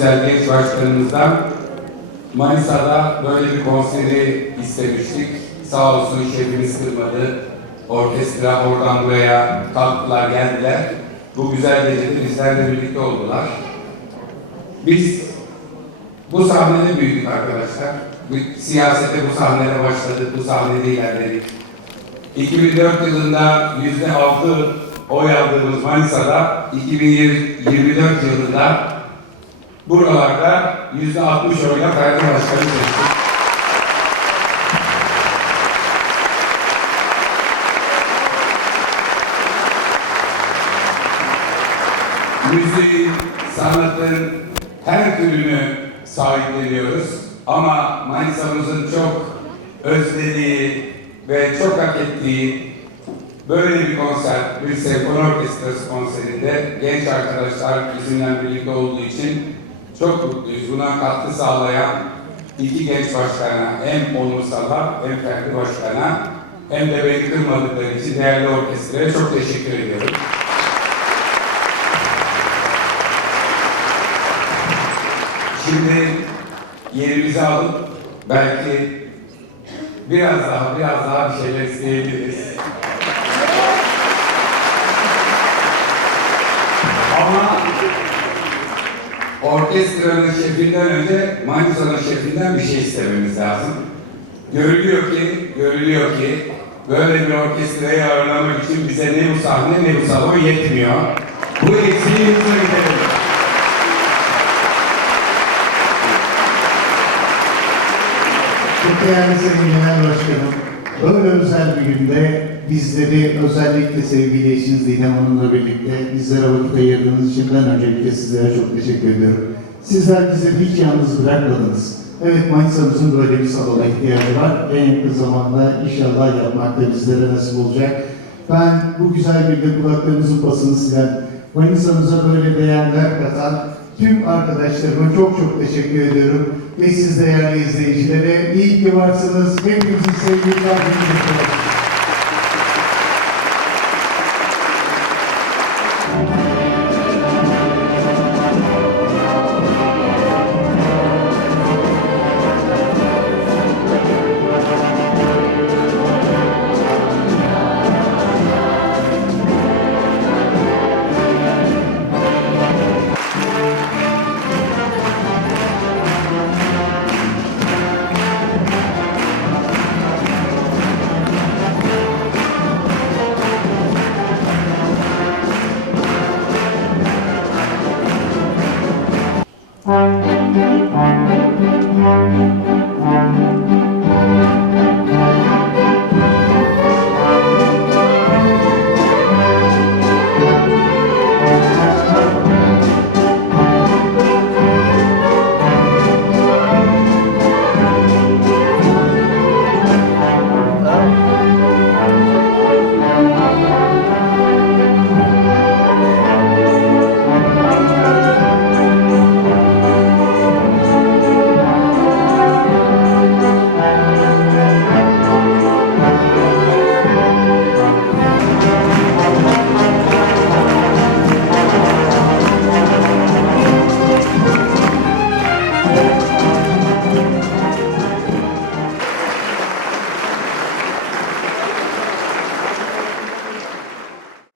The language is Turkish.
güzel genç başkanımızdan Manisa'da böyle bir konseri istemiştik. Sağ olsun şefimiz kırmadı. Orkestra oradan buraya kalktılar geldiler. Bu güzel gecede bizlerle birlikte oldular. Biz bu sahnede büyüdük arkadaşlar. Siyasete bu sahnede başladık, bu sahnede ilerledik. 2004 yılında yüzde altı oy aldığımız Manisa'da 2024 yılında buralarda yüzde 60 oyla Ferdi Başkanı seçtik. Müziğin, sanatın her türünü sahipleniyoruz. Ama Manisa'mızın çok özlediği ve çok hak ettiği böyle bir konser, bir senfoni orkestrası konserinde genç arkadaşlar bizimle birlikte olduğu için çok mutluyuz. Buna katkı sağlayan iki genç başkana, hem Onur Sabah hem Ferdi Başkan'a hem de beni kırmadıkları için değerli orkestraya çok teşekkür ediyorum. Şimdi yerimizi alıp belki biraz daha biraz daha bir şeyler isteyebiliriz. Orkestranın şefinden önce Manisa'nın şefinden bir şey istememiz lazım. Görülüyor ki, görülüyor ki böyle bir orkestrayı ağırlamak için bize ne bu sahne ne bu salon yetmiyor. Bu eksiği gidelim. Çok değerli Sayın Genel Başkanım, böyle özel bir günde bizleri özellikle sevgili eşiniz Didem Hanım'la birlikte bizlere vakit ayırdığınız için ben öncelikle sizlere çok teşekkür ediyorum. Sizler bizi hiç yalnız bırakmadınız. Evet Manisa'mızın böyle bir salona ihtiyacı var. En yakın zamanda inşallah yapmak da bizlere nasip olacak. Ben bu güzel bir de kulaklarınızın pasını silen, Manisa'mıza böyle değerler katan tüm arkadaşlarıma çok çok teşekkür ediyorum. Ve siz değerli izleyicilere iyi ki varsınız. Hepinizin sevgiler,